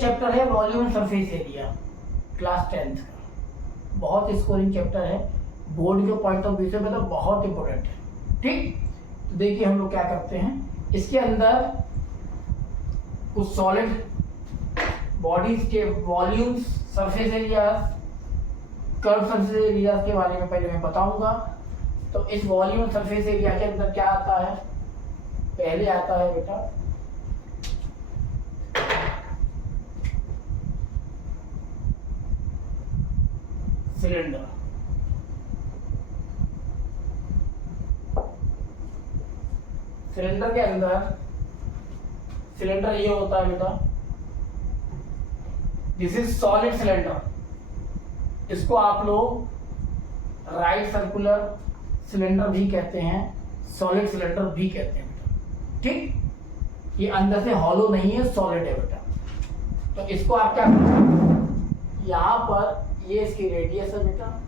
Chapter है volume surface area, class 10th का, बहुत स्कोरिंग चैप्टर है, बोर्ड के पॉइंट ऑफ व्यू से मतलब बहुत इंपॉर्टेंट है। ठीक, तो देखिए हम लोग क्या करते हैं, इसके अंदर कुछ सॉलिड बॉडीज के volumes, surface areas, curve surface areas के बारे में पहले मैं बताऊंगा। तो इस वॉल्यूम सरफेस एरिया के अंदर क्या आता है, पहले आता है बेटा सिलेंडर। सिलेंडर के अंदर सिलेंडर ये होता है बेटा, दिस इज सॉलिड सिलेंडर, इसको आप लोग राइट सर्कुलर सिलेंडर भी कहते हैं, सॉलिड सिलेंडर भी कहते हैं बेटा। ठीक, ये अंदर से हॉलो नहीं है, सॉलिड है बेटा। तो इसको आप क्या करते, यहां पर ये इसकी रेडियस है बेटा,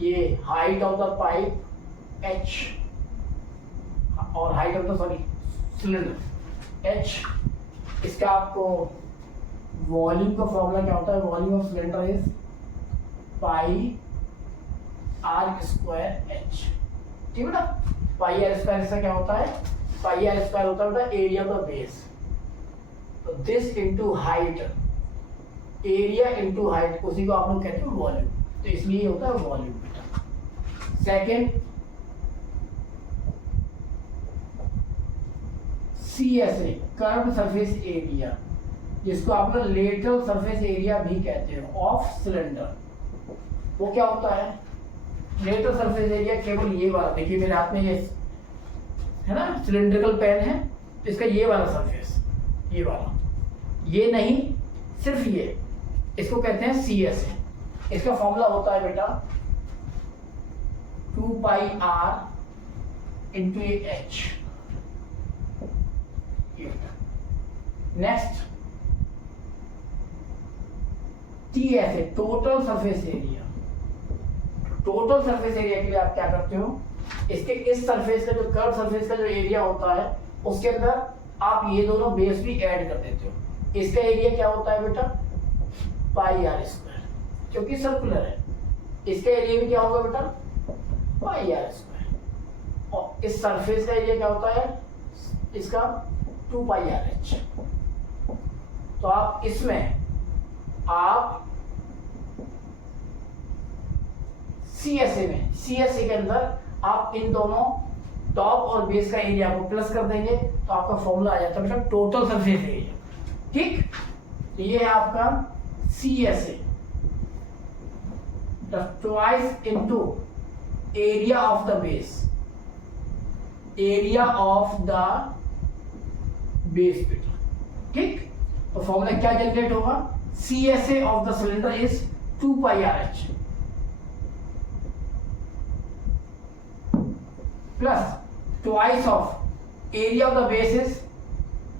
ये height of the pipe h और height of the cylinder h, इसका आपको वॉल्यूम का फॉर्मूला क्या होता है, volume of cylinder is pi r square h. ठीक है ना, पाई आर स्क्वायर इसका क्या होता है, पाई आर स्क्वायर होता है एरिया ऑफ द बेस, तो this into height, area into height, उसी को आप लोग कहते हैं वॉल्यूम, तो इसलिए होता है वॉल्यूम बेटा। Second CSA, curve surface area, जिसको आप लोग लेटरल सरफेस एरिया भी कहते हो ऑफ सिलेंडर। वो क्या होता है, लेटरल सरफेस एरिया केवल ये वाला, देखिए मेरे हाथ में ये है ना सिलिंड्रिकल पेन है, तो इसका ये वाला सरफेस, ये वाला, ये नहीं सिर्फ ये, इसको कहते हैं CSA। इसका फॉर्मूला होता है बेटा 2 pi r into h। Next TSA, total surface area. Total surface area के लिए आप क्या करते हो, इसके इस सरफेस का जो कर्व सरफेस का जो एरिया होता है उसके अंदर आप ये दोनों बेस भी ऐड कर देते हो। इसका एरिया क्या होता है बेटा, पाई आर स्क्वायर, क्योंकि सर्कुलर है। इसका एरिया भी क्या होगा बेटा, पाई आर स्क्वायर, और इस सरफेस का एरिया क्या होता है इसका 2 पाई आर एच। तो आप इसमें आप CSA में, CSA के अंदर आप इन दोनों टॉप और बेस का एरिया को प्लस कर देंगे, तो आपका फॉर्मूला आ जाता है बेटा टोटल सरफेस एरिया। ठीक, तो ये है आपका CSA, twice into area of the base, area of the base बेटा। ठीक, तो फॉर्मूला क्या जनरेट होगा, CSA of the cylinder is 2 pi r h plus twice of area of the base is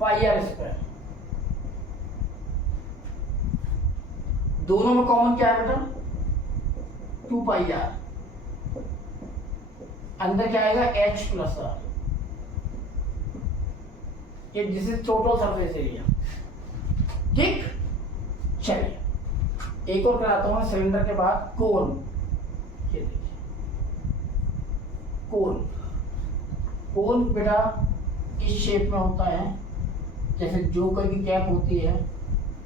pi r square. दोनों में common क्या है बेटा, 2 पाई आर, अंदर क्या आएगा h प्लस आर, ये this is total surface area. ठीक, चलिए एक और कराता हूं सिलेंडर के बाद कोन। ये देखिए कोन, कोन बेटा इस शेप में होता है, जैसे जोकर की कैप होती है,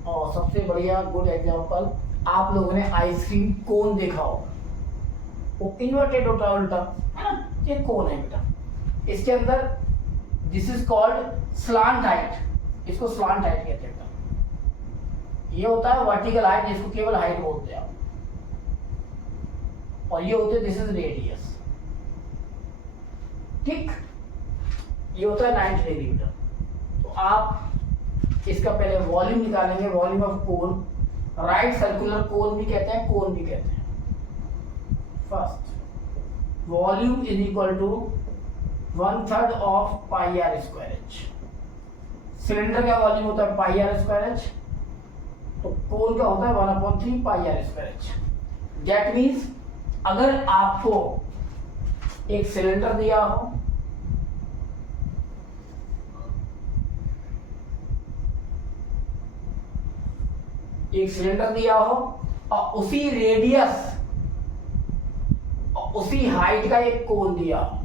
और सबसे बढ़िया गुड एग्जांपल आप लोगों ने आइसक्रीम कोन देखा होगा, वो इन्वर्टेड होता है उल्टा, है ना, ये कोन है बेटा। इसके अंदर this is called slant height, इसको स्लांट हाइट कहते हैं। ये होता है वर्टिकल हाइट, जिसको केवल हाइट बोलते हैं आप, और ये होते हैं दिस इज रेडियस। ठीक, ये होता है 90 डिग्री मीटर। तो आप इसका पहले वॉल्यूम निकालेंगे, volume of cone, right circular cone भी कहते हैं, कोन भी कहते हैं। First volume is equal to 1/3 of pi r square h. Cylinder का वॉल्यूम होता है पाई आर स्क्वायर एच, तो कोन का होता है 1/3 pi r square h. That means अगर आपको एक सिलेंडर दिया हो, एक सिलेंडर दिया हो और उसी रेडियस और उसी हाइट का एक कोन दिया हो,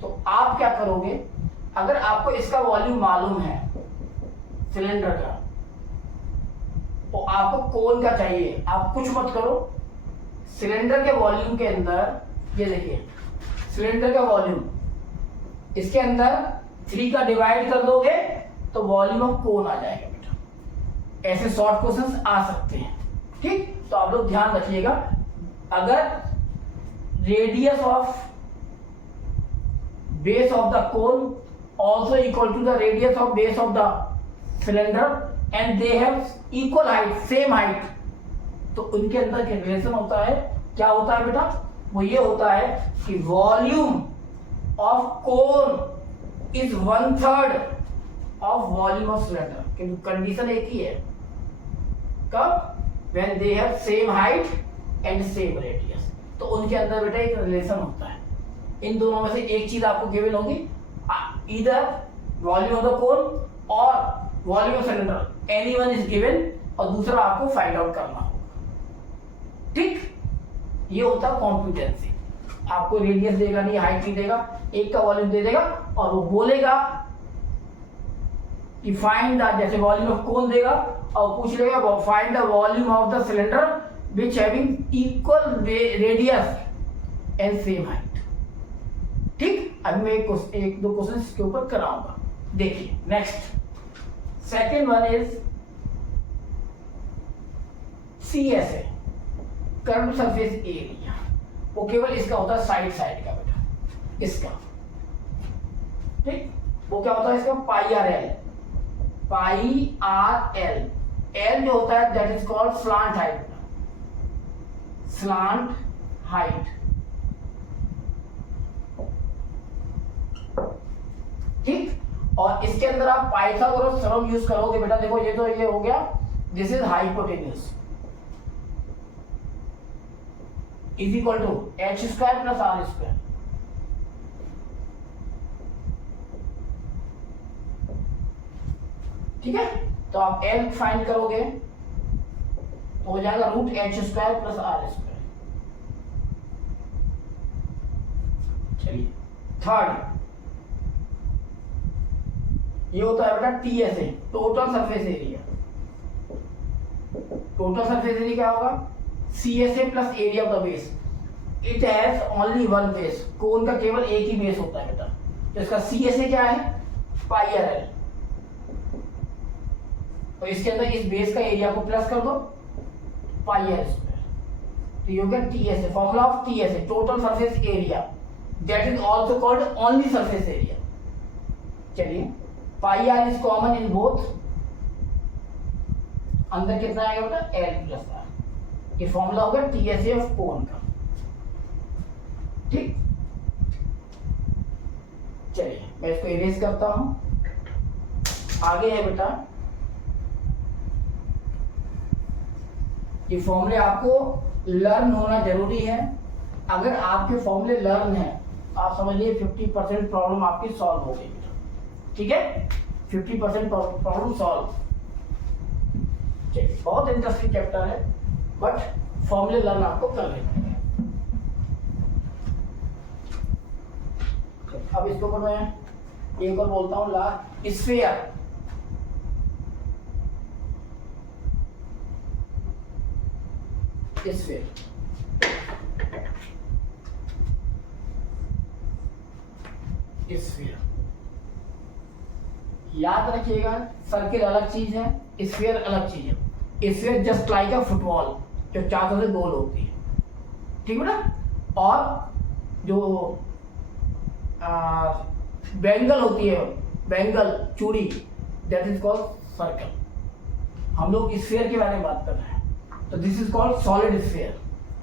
तो आप क्या करोगे, अगर आपको इसका वॉल्यूम मालूम है सिलेंडर का, तो आपको कोन का चाहिए, आप कुछ मत करो, सिलेंडर के वॉल्यूम के अंदर ये देखिए सिलेंडर का वॉल्यूम, इसके अंदर 3 का डिवाइड कर दोगे तो वॉल्यूम ऑफ कोन आ जाएगा बेटा। ऐसे शॉर्ट क्वेश्चंस आ सकते हैं, ठीक। तो आप लोग ध्यान रखिएगा, अगर radius of base of the cone also equal to the radius of base of the cylinder and they have equal height, same height, तो उनके अंदर क्या रिलेशन होता है, क्या होता है बेटा, वो ये होता है कि volume of cone is 1/3 of volume of cylinder, क्योंकि कंडीशन एक ही है, कब, when they have same height and same radius, तो उनके अंदर बेटा एक रिलेशन होता है। इन दोनों में से एक चीज आपको गिवन होगी, either volume of the cone or volume of cylinder, any one is given, और दूसरा आपको फाइंड आउट करना होगा, ठीक। ये होता है कॉम्पिटेंसी, आपको रेडियस देगा नहीं, हाइट नहीं देगा, एक का वॉल्यूम दे देगा और वो बोलेगा कि फाइंड द, जैसे वॉल्यूम ऑफ कोन देगा और पूछ लेगा find the volume of the cylinder which having equal radius and same height, ठीक। अभी मैं एक दो क्वेश्चन इसके ऊपर कराऊंगा, देखिए। Next second one is CSA, curve surface area, वो केवल इसका होता है साइड का बेटा, इसका, ठीक। वो क्या होता है इसका, पाई आर एल, एल जो होता है that is called slant height, slant height, ठीक। और इसके अंदर आप पाइथागोरस थ्योरम यूज करोगे बेटा, देखो ये तो ये हो गया, this is hypotenuse is equal to h² plus r², ठीक है। तो आप l फाइंड करोगे तो हो जाएगा √h² प्लस r²। चलिए थर्ड, ये होता है बेटा TSA, total surface area, total surface area क्या होगा, CSA plus area of the base, it has only one base, cone का केवल एक ही बेस होता है बेटा, तो इसका CSA क्या है, पाई आर एल, तो इसके अंदर इस बेस का एरिया को प्लस कर दो, पाई आर स्क्वायर, तो ये हो गया TSA, formula of TSA, total surface area, that is also called only surface area. चलिए, pi r is common in both, अंदर कितना आएगा बेटा, एल प्लस आर, ये फॉर्मूला होगा TSA ऑफ कोन का, ठीक। चलिए मैं इसको इरेज करता हूं, आगे है बेटा, ये फॉर्मूले आपको लर्न होना जरूरी है, अगर आपके फॉर्मूले लर्न है आप समझिए 50% प्रॉब्लम आपकी सॉल्व हो गई, ठीक है, 50% प्रॉब्लम सॉल्व। चलिए, बहुत इंटरेस्टिंग चैप्टर है, बट फॉर्मूले लर्न आपको कर लेना है। अब इसके ऊपर मैं एक और बोलता हूं, लास्ट स्फीयर, स्फीयर, स्फीयर याद रखिएगा, सर्किल अलग चीज है, स्फीयर अलग चीज है। स्फीयर जस्ट लाइक अ फुटबॉल जो चारों से गोल होती है, ठीक है ना, और जो बैंगल होती है, बैंगल चूड़ी, दैट इज कॉल्ड सर्कल। हम लोग स्फीयर के बारे में बात कर रहे हैं, तो this is called solid sphere,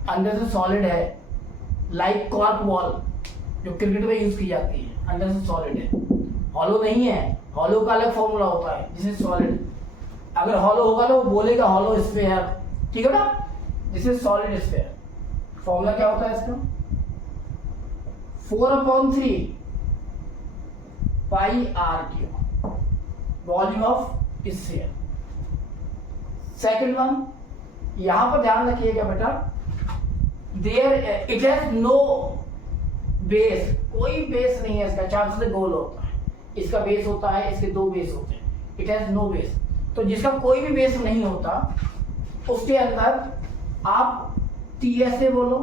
अंदर से सॉलिड है, लाइक कॉर्क बॉल जो क्रिकेट में यूज की जाती है, अंदर से सॉलिड है, हॉलो नहीं है, हॉलो का अलग फॉर्मूला होता है, जिसे सॉलिड, अगर हॉलो होगा ना वो बोलेगा हॉलो स्फीयर, ठीक है ना, this is solid sphere. Formula क्या होता है इसका, 4/3 pi r cube, volume of sphere, second one, यहां पर ध्यान रखिएगा बेटा, there it has no base, कोई बेस नहीं है इसका, चांस से गोल होता है, इसका बेस होता है, इसके दो बेस होते हैं, इट हैज नो बेस। तो जिसका कोई भी बेस नहीं होता उसके अंदर आप TSA बोलो,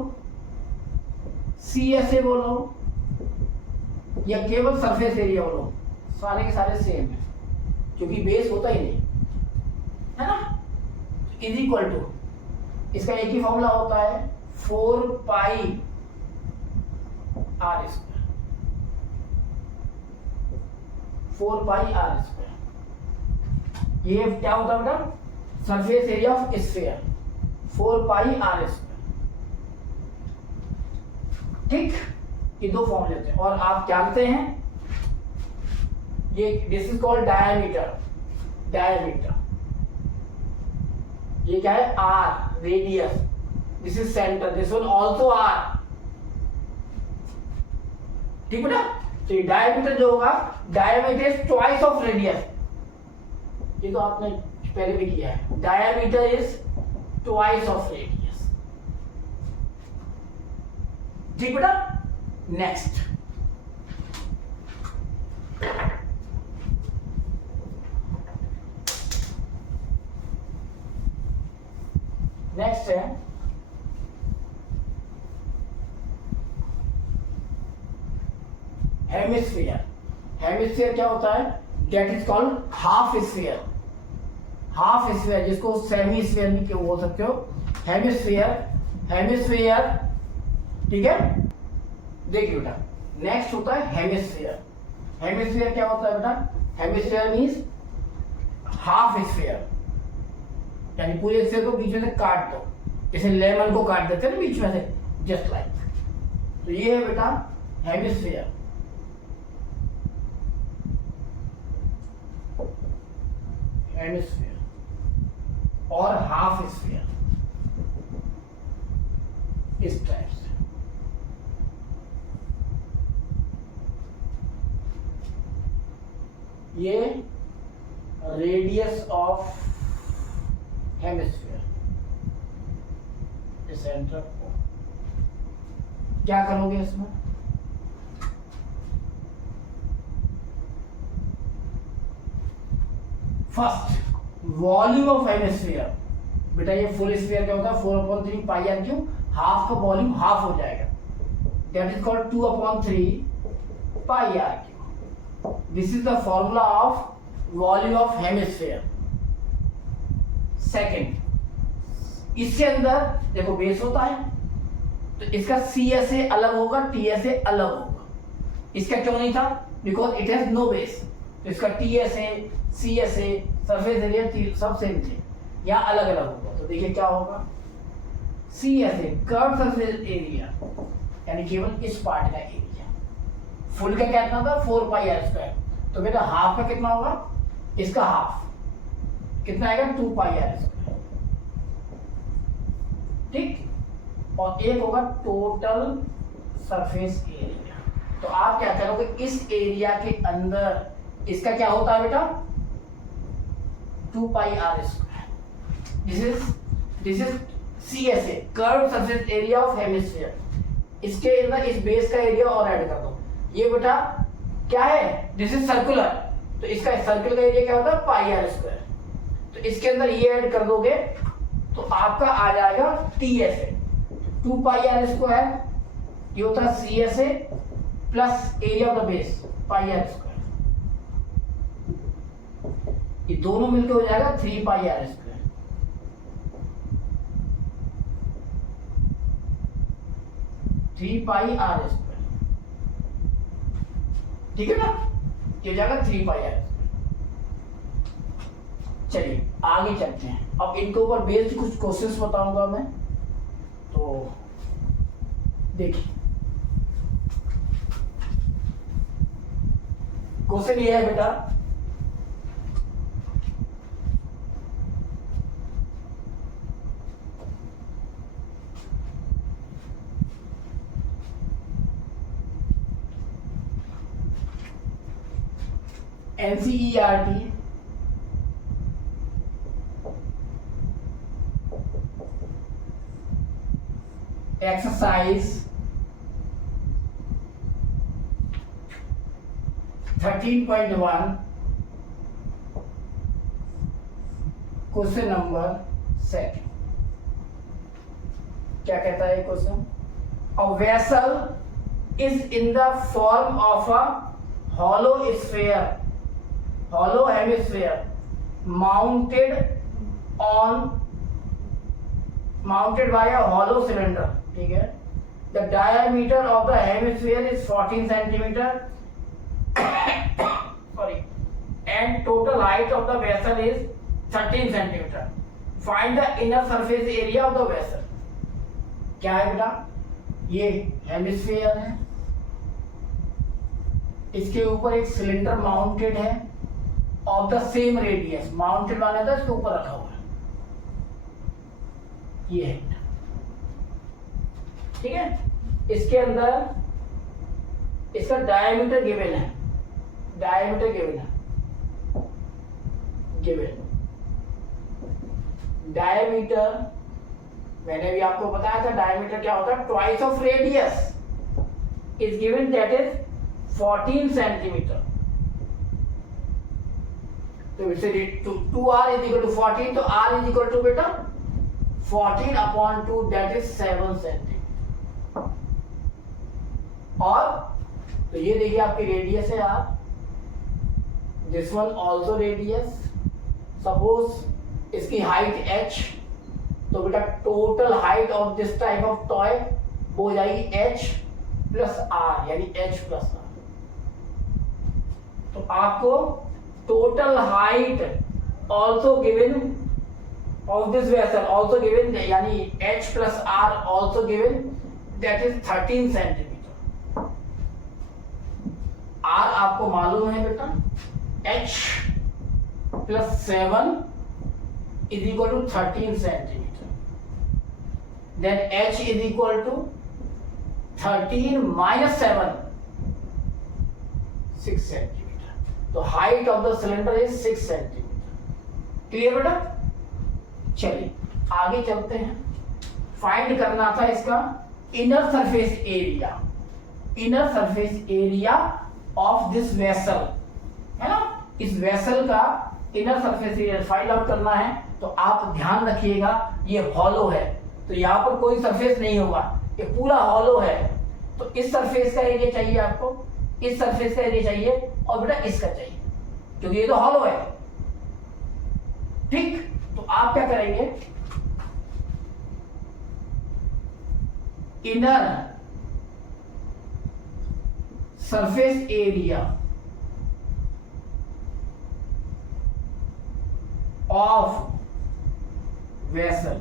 CSA बोलो, या केवल सरफेस एरिया बोलो, सारे के सारे सेम है, क्योंकि बेस होता ही नहीं है ना। इज इक्वल टू, इसका एक ही फॉर्मूला होता है 4 पाई R स्क्वायर, 4 पाई R स्क्वायर। ये क्या होता है बेटा, surface area of sphere, 4 pi R square. ठीक, ये दो फॉर्मूले होते हैं। और आप जानते हैं ये this is called diameter, diameter ये क्या है, R radius, this is centre, this one also R। ठीक बेटा, तो ये डायमीटर जो होगा, diameter is twice of radius, ये तो आपने पहले भी किया है, diameter is twice of radius. ठीक बेटा, नेक्स्ट नेक्स्ट है हेमिस्फीयर। हेमिस्फीयर क्या होता है, that is called half sphere, half sphere, जिसको सेमी स्फीयर भी क्यों बोल सकते हो, हेमिस्फीयर, हेमिस्फीयर। ठीक है, देखिए बेटा, नेक्स्ट होता है हेमिस्फीयर। हेमिस्फीयर क्या होता है बेटा, हेमिस्फीयर मींस हाफ स्फीयर, यानी पूरे स्फीयर को बीच में से काट दो, जैसे लेमन को काट देते हैं ना बीच में से, जस्ट लाइक। तो ये है बेटा हेमिस्फीयर। हेमिस्फीयर और हाफ स्फीयर इस टाइप से। ये रेडियस ऑफ हेमिस्फीयर, सेंटर को क्या करोगे इसमें, फर्स्ट वॉल्यूम ऑफ हेमिस्फीयर। बेटा ये फुल स्फीयर क्या होता है, 4/3 पाई आर क्यूब, हाफ का वॉल्यूम हाफ हो जाएगा, that is called 2/3 pi r cube. This is the formula of volume of hemisphere. Second, इसके अंदर देखो बेस होता है, तो इसका CSA अलग होगा, TSA अलग होगा। इसका क्यों नहीं था, because it has no base, तो इसका TSA CSA सरफेस एरिया सब सेम थे, यहाँ अलग अलग होगा। तो देखिए क्या होगा, CSA कर्व सरफेस एरिया, यानी केवल इस पार्ट का एरिया, फुल का कितना था 4 पाई R स्क्वायर, तो बेटा हाफ का कितना होगा, इसका हाफ कितना आएगा 2 पाई R स्क्वायर। ठीक, और एक होगा टोटल सरफेस एरिया। तो आप क्या करोगे, इस एरिया के अंदर इसका क्या होता है बेटा 2 pi R square. This is CSA curve surface area of hemisphere. इसके अंदर इस बेस का एरिया और ऐड कर दो। ये बेटा क्या है, दिस इज सर्कुलर, तो इसका सर्कल का एरिया क्या होता है पाई R स्क्वायर। तो इसके अंदर ये ऐड कर दोगे तो आपका आ जाएगा TSA 2 पाई R स्क्वायर, ये होता है CSA plus area of the base pi R square, ये दोनों मिलकर हो जाएगा 3 पाई R स्क्वायर। ठीक है ना, ये हो जाएगा 3 पाई R। चलिए आगे चलते हैं, अब इनके ऊपर बेस्ड कुछ क्वेश्चंस बताऊंगा मैं, तो देखिए क्वेश्चन ये है बेटा, NCERT एक्सरसाइज 13.1 क्वेश्चन नंबर 2। क्या कहता है question? A vessel is in the form of a hollow sphere, hollow hemisphere mounted by a hollow cylinder, ठीक है। The diameter of the hemisphere is 14 centimeter sorry, and total height of the vessel is 13 centimeter. Find the inner surface area of the vessel. क्या है बेटा? ये hemisphere है, इसके ऊपर एक सिलेंडर माउंटेड है of the same radius. Mounted माने था इसके ऊपर रखा हुआ है, ये है, ठीक है। इसके अंदर इसका डायमीटर गिवन है, डायमीटर गिवन है, गिवन डायमीटर मैंने भी आपको बताया था डायमीटर क्या होता है, twice of radius is given, that is 14 centimetre. तो इसे 2r इज इक्वल टू 14, तो r इज इक्वल टू बेटा 14 अपॉन 2 दैट इज 7 सेंटीमीटर। और तो ये देखिए आपकी रेडियस है यार, this one also radius. Suppose इसकी हाइट h, तो बेटा total height of this type of toy हो जाएगी h प्लस r, यानी h प्लस r। तो आपको total height also given of this vessel also given, यानी h plus r also given, that is 13 centimetre. r आपको मालूम है बेटा, h plus 7 is equal to 13 centimetre, then h is equal to 13 minus 7, 6 centimetre. तो height of the cylinder is 6 centimetre. Clear बेटा? चलिए आगे चलते हैं। फाइंड करना था इसका inner surface area, inner surface area of this vessel, है ना। इस वेसल का inner surface area find out करना है। तो आप ध्यान रखिएगा, ये हॉलो है, तो यहाँ पर कोई सरफेस नहीं होगा, ये पूरा हॉलो है। तो इस सरफेस का एरिया चाहिए आपको, इस सरफेस का एरिया चाहिए, और बेटा इसका चाहिए, क्योंकि ये तो हॉलो है, ठीक। तो आप क्या करेंगे, inner surface area of vessel,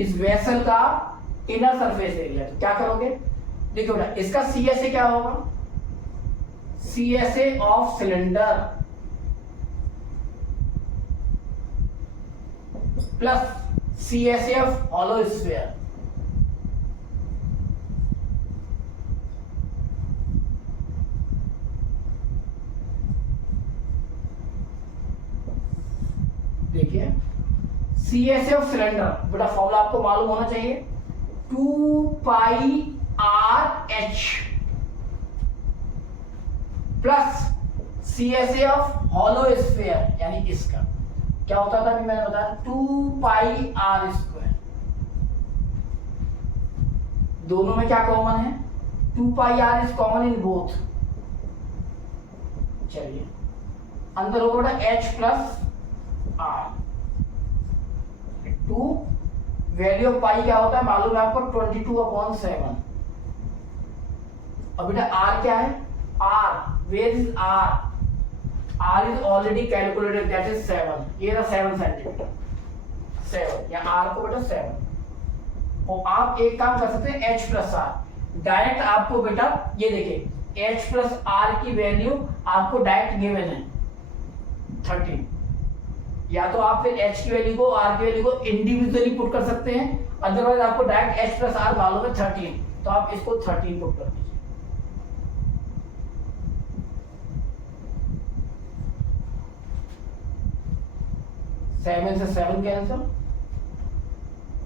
इस वेसल का इनर सरफेस एरिया। तो क्या करोगे, देखो बेटा इसका CSA क्या होगा, CSA of cylinder plus CSA of hollow sphere. देखिए CSA ऑफ सिलेंडर, बेटा फॉर्मूला आपको मालूम होना चाहिए, 2 पाई RH plus CSA of hollow sphere, यानी इसका क्या होता था, अभी मैंने बताया 2 पाई R स्क्वायर। दोनों में क्या कॉमन है, 2 pi R is common in both. चलिए अंदर होगा बेटा H plus R, 2 value of pi क्या होता है मालूम है आपको, 22/7। अब बेटा R क्या है, R where is R, R is already calculated, that is 7, ये रहा 7 सेंटीमीटर, 7 या R को बेटा 7। और आप एक काम कर सकते हैं H प्लस R, डायरेक्ट आपको बेटा ये देखिए H प्लस R की वैल्यू आपको डायरेक्ट गिवन है 13, या तो आप फिर H की वैल्यू को R की वैल्यू को इंडिविजुअली पुट कर सकते हैं, अदरवाइज आपको डायरेक्ट H प्लस R मालूम है 13, तो आप इसको 13 पुट कर दीजिए। 7 से 7 cancel,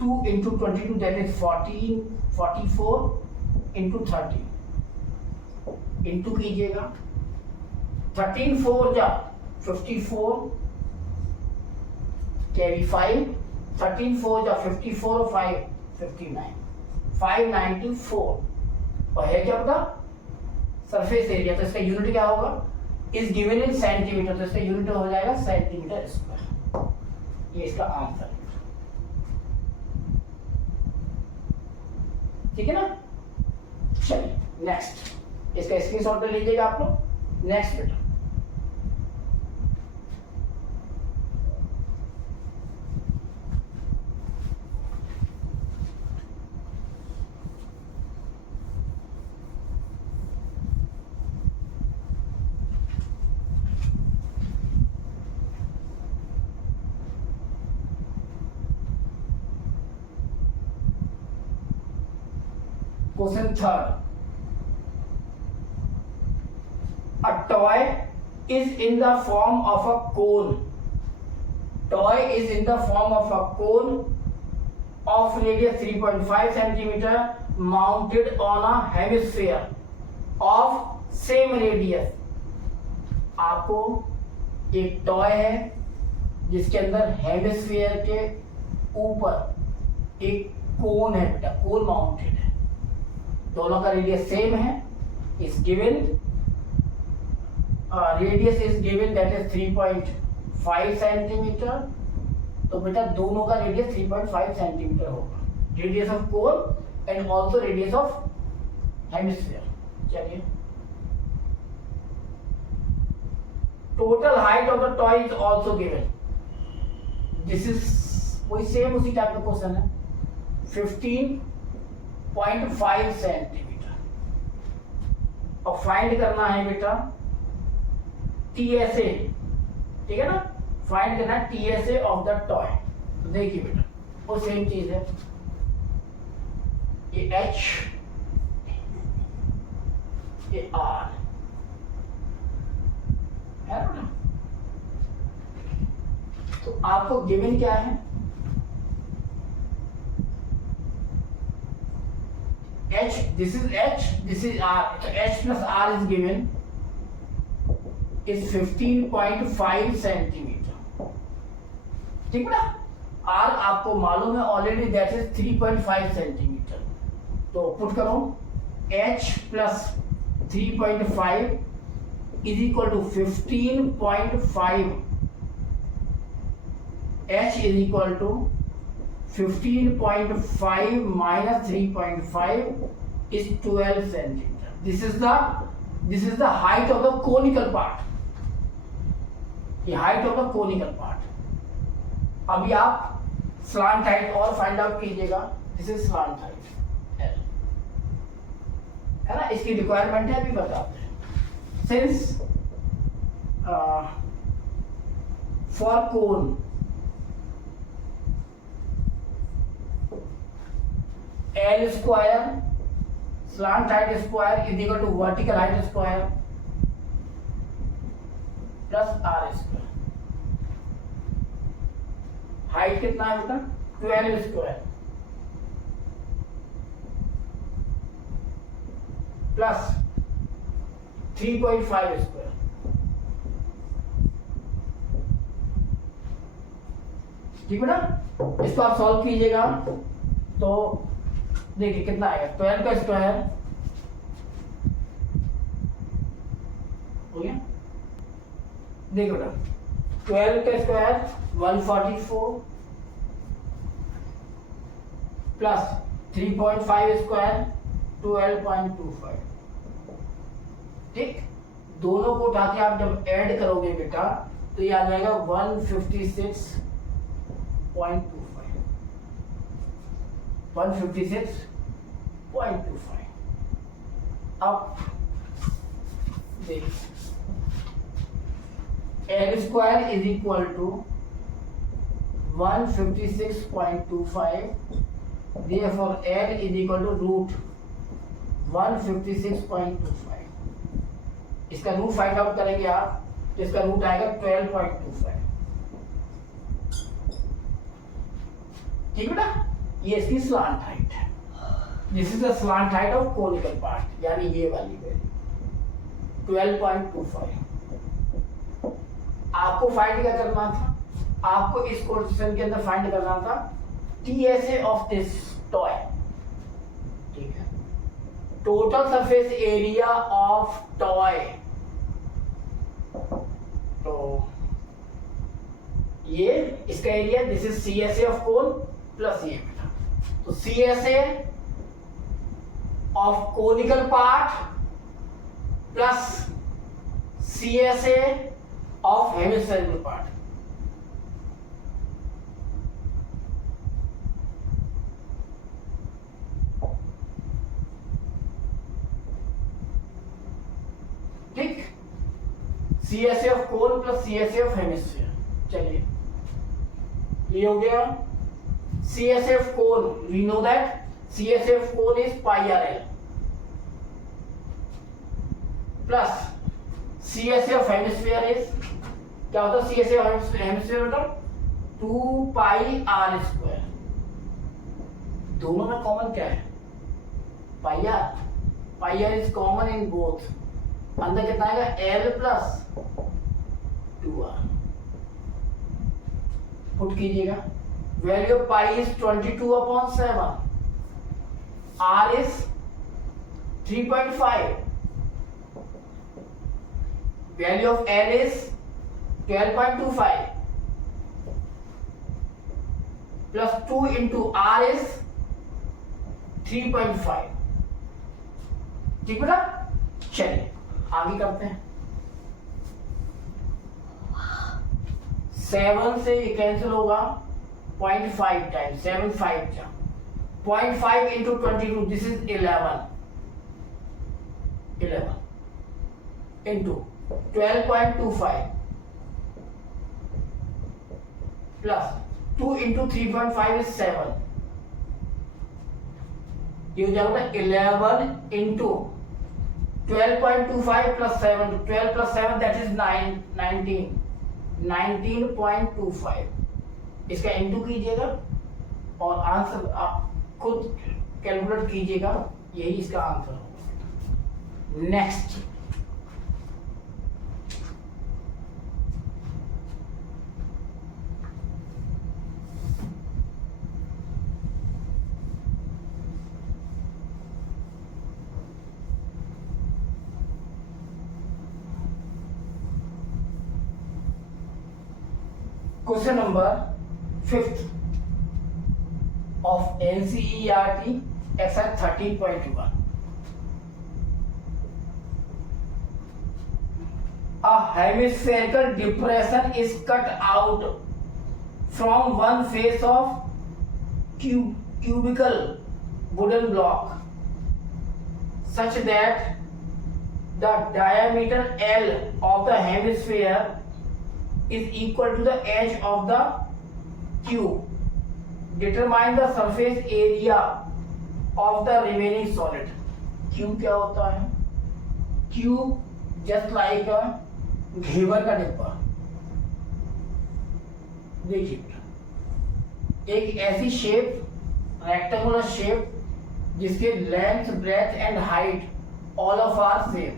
2 into 22 that is 14 44 into 30 into कीजिएगा 13 4 जा 54 कैरी 5 13 4 जा 54 और 5 59 594 और है क्या आपका सरफेस एरिया। तो इसका यूनिट क्या होगा इज गिवन इन सेंटीमीटर, तो इसका यूनिट हो जाएगा सेंटीमीटर स्क्वायर। ये इसका आंसर है, ठीक है ना। चलिए नेक्स्ट, इसका स्क्रीनशॉट ले लीजिएगा आप लोग। नेक्स्ट बेटा question third, a toy is in the form of a cone. Toy is in the form of a cone of radius 3.5 centimeter mounted on a hemisphere of same radius. आपको एक toy है जिसके अंदर hemisphere के ऊपर एक कोन है बेटा, कोन माउंटेड है, दोनों का रेडियस सेम है। Is given radius is given that is 3.5 centimetre. तो बेटा दोनों का रेडियस 3.5 सेंटीमीटर होगा, radius of cone and also radius of hemisphere. चलिए total height of the toy is also given. This is वही सेम उसी type का क्वेश्चन है, 15.5 सेंटीमीटर। और फाइंड करना है बेटा TSA, ठीक है ना, फाइंड करना है TSA ऑफ द टॉय। तो देखिए बेटा वो सेम चीज है, ये H ये R है ना। तो आपको गिवन क्या है, H, this is H, this is R. So H plus R is given is 15.5 centimetre, ठीक है ना। R आपको मालूम है ऑलरेडी, दैट इज 3.5 सेंटीमीटर। तो पुट करो H plus 3.5 is equal to 15.5। H is equal to 15.5 minus 3.5 is 12 centimeter. This is the height of the conical part. The height of the conical part. अभी आप slant height और find out कीजिएगा। This is slant height L, है ना। इसकी requirement है, अभी बताते हैं। Since for cone L square slant height square is equal to vertical height square plus R square। Height कितना है बेटा 12 स्क्वायर प्लस 3.5 स्क्वायर। ठीक है ना, इसको आप सॉल्व कीजिएगा तो देखिए कितना आएगा, 12 का स्क्वायर हो गया। देखो बेटा 12 का स्क्वायर 144 प्लस 3.5 स्क्वायर 12.25। ठीक, दोनों को उठा के आप जब ऐड करोगे बेटा तो ये आ जाएगा 156.25। 156.25। अब देखिए L square is equal to 156.25, therefore L is equal to root 156.25। इसका रूट फाइंड आउट करेंगे आप तो इसका रूट आएगा 12.25। ठीक है ना, ये इसकी स्लांट हाइट है। This is the slant height of conical part, यानी ये वाली वैल्यू 12.25। आपको फाइंड क्या करना था, आपको इस क्वेश्चन के अंदर फाइंड करना था टीएसए ऑफ दिस टॉय, ठीक है, total surface area of toy. तो ये इसका area, this is CSA of cone plus ये बेटा, तो CSA of conical part plus CSA of hemispherical part. ठीक, CSA of cone plus CSA of hemisphere. चलिए ये हो गया CSA of cone, we know that CSA of cone is pi r l plus CSA of hemisphere is, क्या होता है CSA of hemisphere मतलब 2 pi r square. दोनों में कॉमन क्या है, pi r. Pi r is common in both. अंदर कितना आएगा एल प्लस 2r। पुट कीजिएगा, value of pi is 22/7, r is 3.5, value of l is 12.25 plus 2 into r is 3.5। ठीक बेटा, चलिए आगे करते हैं। 7 से ये कैंसिल होगा, 0.5 टाइम्स 7 5 जा 0.5 into 22, this is 11 into 12.25 plus 2 into 3.5 is 7। ये हो जाएगा 11 into 12.25 plus 7, 12 plus 7 that is 19.25। इसका इंटू कीजिएगा और आंसर आप खुद कैलकुलेट कीजिएगा, यही इसका आंसर होगा। Next, question number 5th of NCERT exercise 13.1। A hemispherical depression is cut out from one face of cubical wooden block such that the diameter L of the hemisphere is equal to the edge of the cube. Determine the surface area of the remaining solid। Cube क्या होता है, cube just like a ghevar का डिब्बा। देखिए एक ऐसी shape, rectangular shape जिसके length breadth and height all of are same.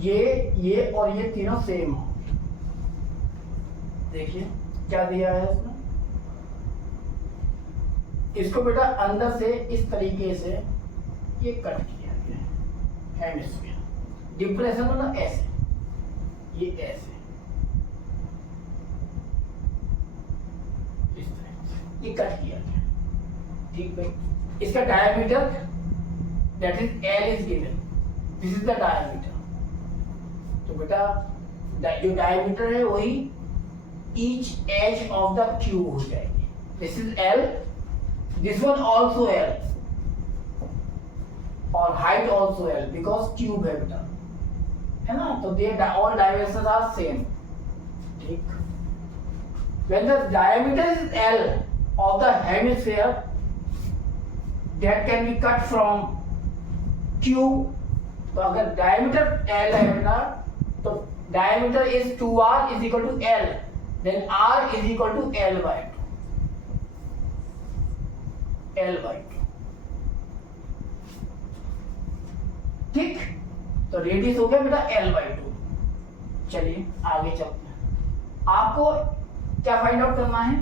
ये और ये तीनों सेम हो। देखिए क्या दिया है इसमें, इसको बेटा अंदर से इस तरीके से ये कट किया गया है हेमिस्फीयर। डिप्रेशन मतलब ऐसे, ये ऐसे इस तरह से ये कट किया गया। ठीक भाई, इसका diameter that is L is given, this is the diameter. तो बेटा जो डायमीटर है वही each edge of the cube हो जाएगी। This is L, this one also L और height also L because cube है बेटा, है ना, तो they all dimensions are same. ठीक, when the diameter is L of the hemisphere that can be cut from cube। तो अगर diameter L है बेटा तो diameter is 2r is equal to L, then r is equal to l by 2, ठीक। तो radius हो गया बेटा l by 2। चलिए आगे चलते हैं। आपको क्या फाइंड आउट करना है?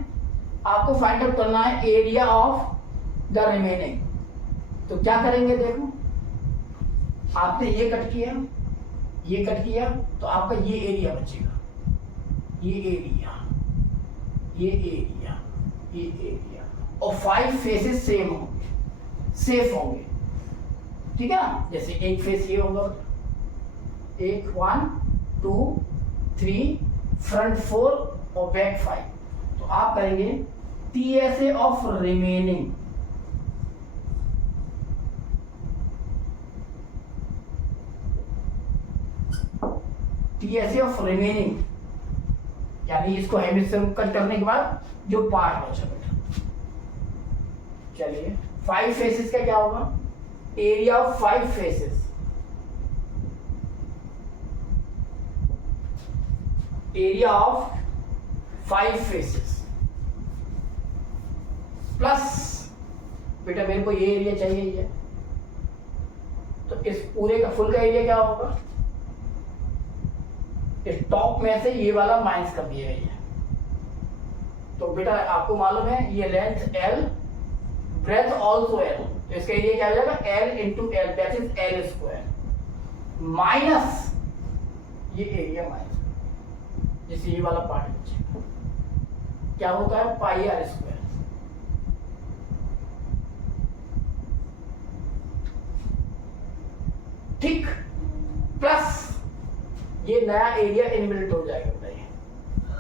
आपको फाइंड आउट करना है एरिया ऑफ द रिमेनिंग। तो क्या करेंगे, देखो आपने ये कट किया, ये कट किया, तो आपका ये एरिया बचेगा, ये एरिया, ये एरिया, ये एरिया, और 5 फेसेस सेम होंगे, सेफ होंगे, ठीक है ना। जैसे एक फेस ये होगा, एक 1 2 3, फ्रंट 4 और बैक 5। तो आप करेंगे TSA of remaining, TSA of remaining, यानी इसको हेमिस्फीयर कट करने के बाद जो पार्ट बचा बेटा। चलिए 5 फेसेस का क्या होगा, area of 5 faces, area of 5 faces plus बेटा मेरे को ये एरिया चाहिए ये, तो इस पूरे का फुल का एरिया क्या होगा, इस टॉप में से ये वाला माइनस कर दिया गया है। तो बेटा आपको मालूम है ये length l, breadth also l, तो इसका एरिया क्या हो जाएगा l into l, that is l square, minus ये एरिया माइनस जैसे ये वाला पार्ट बचेगा, क्या होता है पाई आर स्क्वायर। ठीक, प्लस ये नया एरिया इनबिल्ट हो जाएगा, बताइए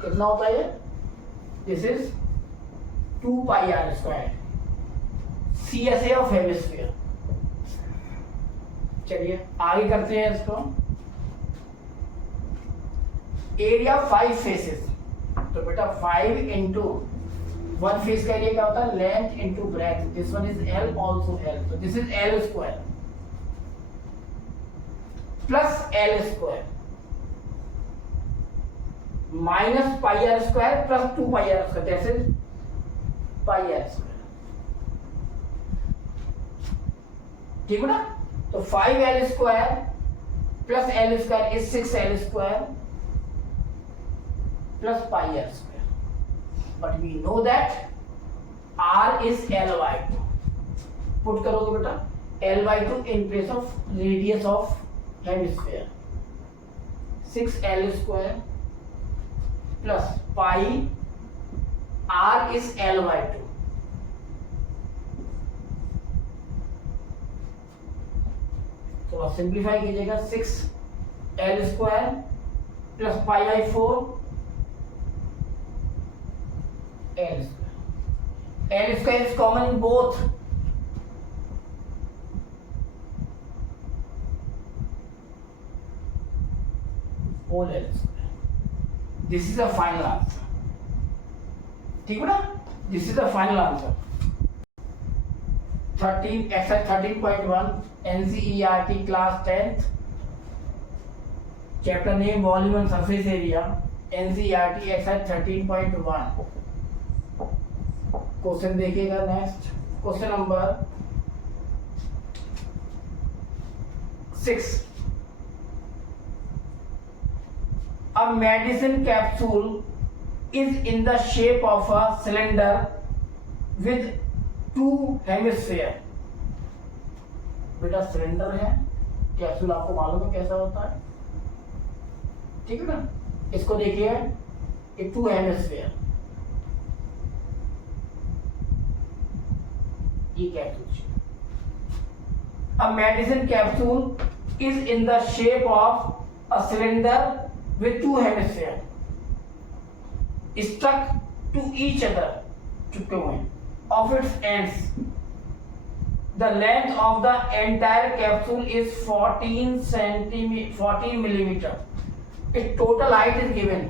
कितना होता है, this is 2 pi r square, CSA of hemisphere. चलिए आगे करते हैं इसको, एरिया 5 फेसेस, तो बेटा 5 इंटू 1 फेस का एरिया क्या होता है, length into breadth, this one is L also L, तो this is L square plus L square minus pi r square plus 2 pi r square, that is pi r square, ठीक है ना। तो 5L square plus L square is 6L square plus pi r square, but we know that r is L by 2, put करोगे बेटा L by 2 in place of radius of hemisphere, 6L square plus pi r is L by 2, तो simplify कीजिएगा, 6L square plus pi by 4 L square is common in both, whole L square. This is the final answer, ठीक है ना, this is the final answer। 13 exercise 13.1 NCERT class 10th, chapter name volume and surface area, NCERT exercise 13.1। Question देखिएगा, next question number 6। A medicine capsule is in the shape of a cylinder with 2 hemisphere. बेटा cylinder है, capsule आपको मालूम है कैसा होता है, ठीक है ना। इसको देखिए, 2 हेमिस्फीयर, ये capsule, a medicine capsule is in the shape of a cylinder with 2 hemispheres stuck to each other, चुपके हुए, of its ends. The length of the entire capsule is 14 millimeter. Its total height is given,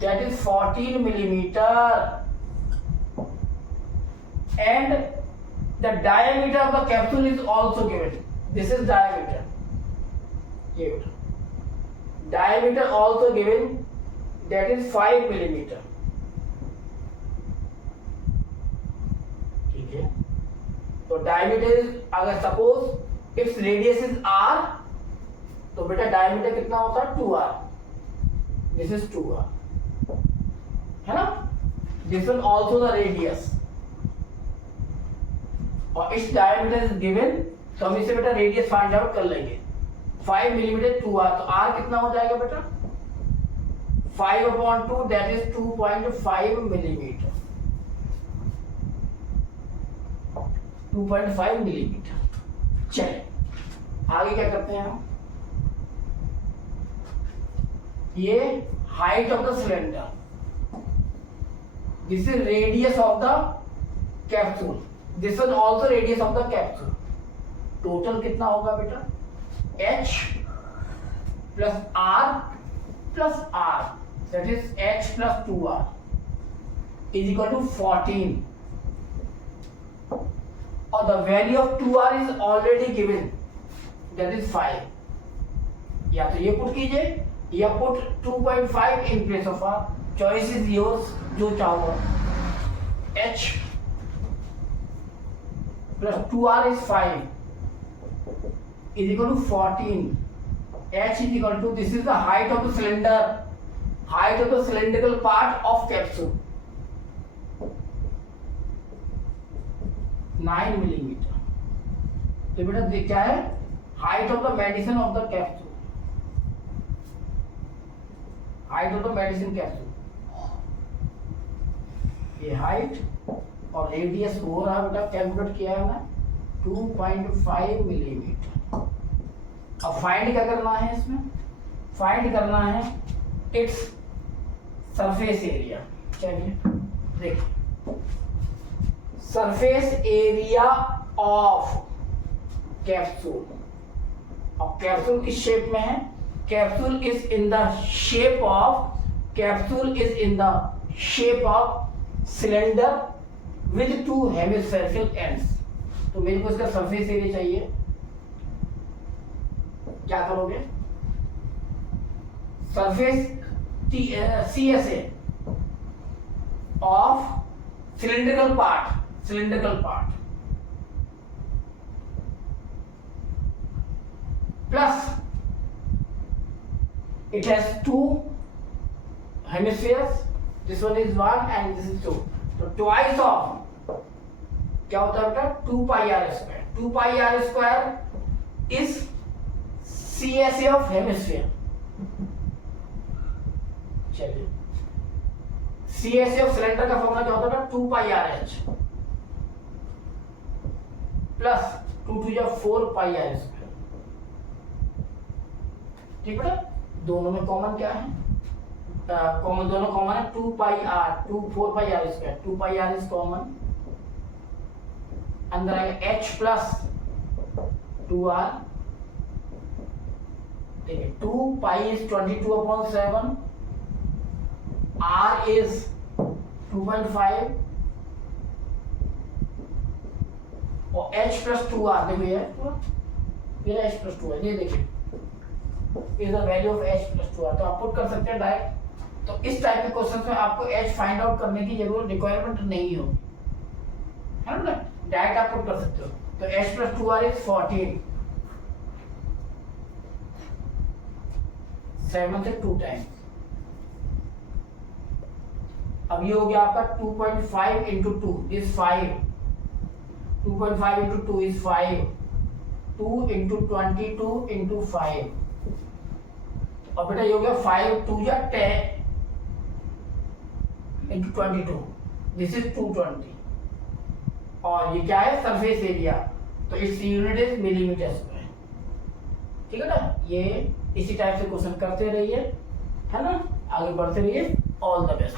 that is 14 millimeter, and the diameter of the capsule is also given. This is diameter. Diameter also given, that is 5 millimetre. ठीक है, तो diameter is, अगर suppose its radius is r, तो बेटा diameter कितना होता है 2r, this is 2r, है ना। This one also the radius, और इस डायमीटर इज गिवन, तो हम इसे बेटा रेडियस फाइंड आउट कर लेंगे। 5 मिलीमीटर 2r, तो r कितना हो जाएगा बेटा 5/2, दैट इज 2.5 मिलीमीटर, 2.5 मिलीमीटर। चलिए आगे क्या करते हैं हम, ये height of the cylinder, this is radius of the capsule, this is also radius of the capsule. Total कितना होगा बेटा h plus r plus r, that is h plus 2r is equal to 14, और the value of 2r is already given, that is 5। या तो ये put कीजिए या put 2.5 in place of r, choice is yours, जो चाहो। h plus 2r is 5 is equal to 14, h is equal to, this is the height of the cylinder, height of the cylindrical part of capsule, 9 millimetre. तो बेटा क्या है, height of the medicine of the capsule, height of the medicine capsule, ये height और radius हो रहा है बेटा, कैलकुलेट किया है ना 2.5 मिलीमीटर। अब फाइंड क्या करना है, इसमें फाइंड करना है इट्स सरफेस एरिया। चलिए देखिए, सरफेस एरिया ऑफ कैप्सूल, और कैप्सूल किस शेप में है, capsule is in the shape of, capsule is in the shape of cylinder with 2 hemispherical ends. तो मेरे को इसका सरफेस एरिया चाहिए, क्या करोगे, surface CSA of cylindrical part, cylindrical part plus it has 2 hemispheres, this one is 1 and this is 2, तो twice of क्या होता है बेटा 2 pi r square, 2 pi r square is CSA of hemisphere. चलिए CSA of cylinder का formula क्या होता है 2 पाई RH प्लस 2 2 या 4 पाई r स्क्वायर। ठीक बेटा, दोनों में कॉमन क्या है, कॉमन, दोनों कॉमन है 2 pi r, 4 pi r square, 2 pi r is common, अंदर आएगा h प्लस 2r, ठीक है, 2 पाई इज 22/7, r इज 2.5 और h प्लस 2r, देखिए ये h प्लस 2 है, ये देखिए is the value of h plus 2r। तो आप पुट कर सकते हैं डायरेक्ट। तो इस टाइप के क्वेश्चन में आपको h फाइंड आउट करने की जरूरत, रिक्वायरमेंट नहीं होगी, है ना, डायरेक्ट आप पुट कर सकते हो। तो h प्लस 2r इज 14, 7 से 2 टाइम्स। अब ये हो गया आपका 2.5 into 2 is 5, 2.5 into 2 is 5, 2 into 22 into 5, और बेटा ये हो गया 5 2 या 10 इंटू 22, दिस इज 220, और ये क्या है सरफेस एरिया, तो its unit is millimetre square. ठीक है ना, ये इसी टाइप से क्वेश्चन करते रहिए, है ना, आगे बढ़ते रहिए। All the best.